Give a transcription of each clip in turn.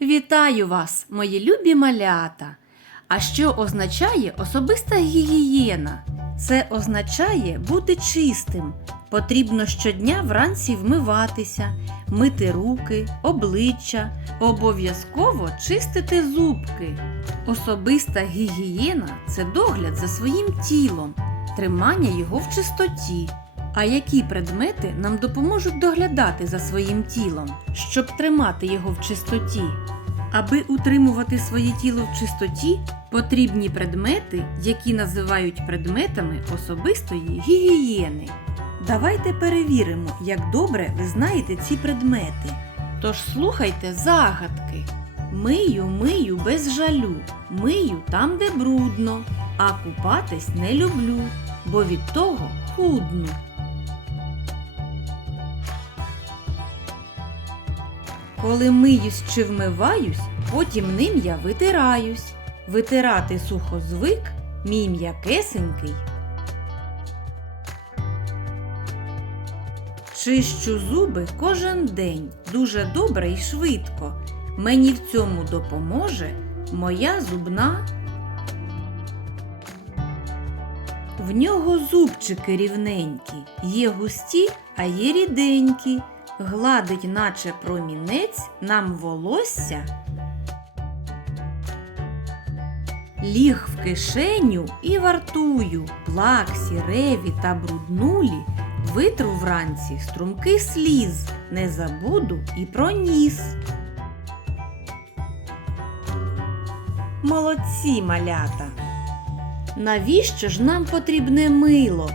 Вітаю вас, мої любі малята! А що означає особиста гігієна? Це означає бути чистим. Потрібно щодня вранці вмиватися, мити руки, обличчя, обов'язково чистити зубки. Особиста гігієна це догляд за своїм тілом, тримання його в чистоті. А які предмети нам допоможуть доглядати за своїм тілом, щоб тримати його в чистоті? Аби утримувати своє тіло в чистоті, потрібні предмети, які називають предметами особистої гігієни. Давайте перевіримо, як добре ви знаєте ці предмети. Тож слухайте загадки. Мию, мию без жалю, мию там, де брудно, а купатись не люблю, бо від того худну. Коли миюсь чи вмиваюсь, потім ним я витираюсь. Витирати сухо звик, мій м'якесенький. Чищу зуби кожен день, дуже добре і швидко. Мені в цьому допоможе моя зубна. В нього зубчики рівненькі, є густі, а є ріденькі. Гладить, наче промінець, нам волосся. Ліг в кишеню і вартую, плаксі, реві та бруднулі, витру вранці струмки сліз, не забуду і про ніс. Молодці малята! Навіщо ж нам потрібне мило?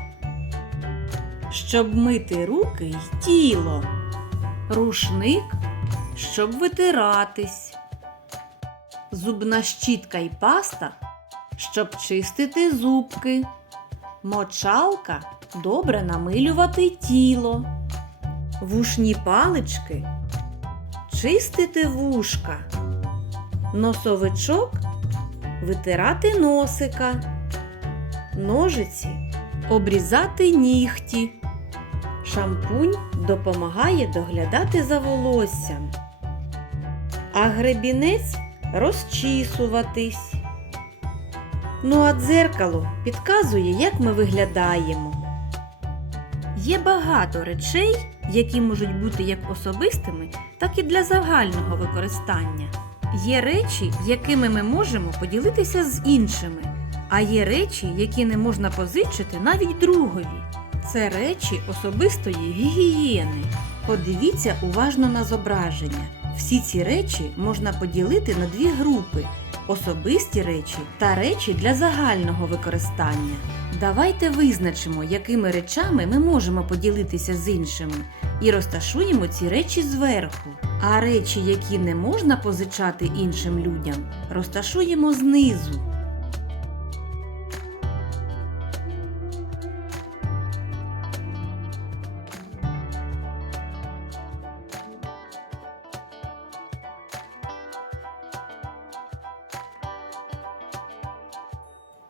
Щоб мити руки й тіло, рушник, щоб витиратись, зубна щітка й паста, щоб чистити зубки, мочалка добре намилювати тіло, вушні палички, чистити вушка, носовичок витирати носика, ножиці обрізати нігті. Шампунь допомагає доглядати за волоссям, а гребінець розчісуватись. Ну а дзеркало підказує, як ми виглядаємо. Є багато речей, які можуть бути як особистими, так і для загального використання. Є речі, якими ми можемо поділитися з іншими, а є речі, які не можна позичити навіть другові. Це речі особистої гігієни. Подивіться уважно на зображення. Всі ці речі можна поділити на дві групи: особисті речі та речі для загального використання. Давайте визначимо, якими речами ми можемо поділитися з іншими, і розташуємо ці речі зверху. А речі, які не можна позичати іншим людям, розташуємо знизу.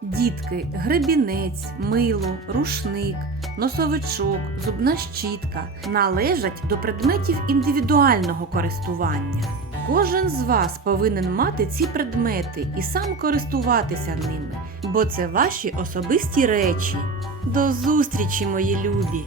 Дітки, гребінець, мило, рушник, носовичок, зубна щітка належать до предметів індивідуального користування. Кожен з вас повинен мати ці предмети і сам користуватися ними, бо це ваші особисті речі. До зустрічі, мої любі!